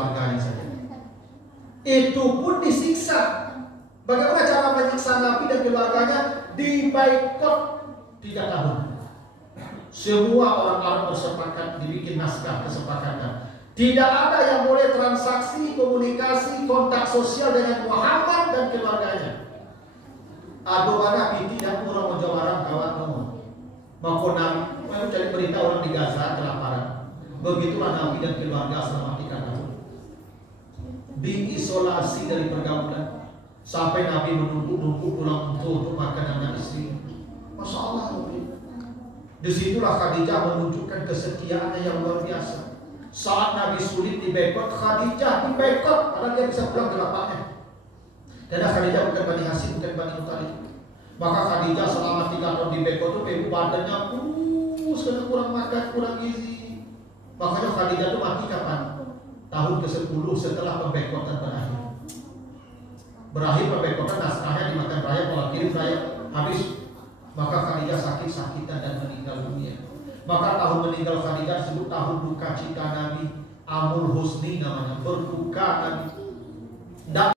keluarganya saja. Itu pun disiksa. Bagaimana cara menyiksa Nabi dan keluarganya? Dibaikot 3 tahun. Semua orang Arab bersepakat, dibikin naskah kesepakatan. Tidak ada yang boleh transaksi, komunikasi, kontak sosial dengan Muhammad dan keluarganya. Adoana tidak orang mau jawaran kawan mau Nabi, mau cari berita orang di Gaza kelaparan. Begitulah Nabi dan keluarga selama 3 tahun. Diisolasi dari pergaulan sampai Nabi menumpuk pulang untuk makan anak istri. Masya Allah. Disitulah Khadijah menunjukkan kesetiaannya yang luar biasa. Saat Nabi sulit dibekot, Khadijah dibekot karena dia bisa pulang ke lapaknya. Karena Khadijah bukan Bani Hashim, bukan Bani Muthalib. Maka Khadijah selama 3 tahun dibekot itu badannya kurus karena kurang makan, kurang gizi. Makanya Khadijah itu mati kapan? Tahun ke-10 setelah pembekotan berakhir. Berakhir pembekotan, naskahnya dimakan raya, pola kirim raya habis. Maka Khadijah sakit-sakitan dan meninggal dunia. Maka tahun meninggal Khadijah disebut tahun duka cita Nabi. Amul Husni namanya, berduka Nabi.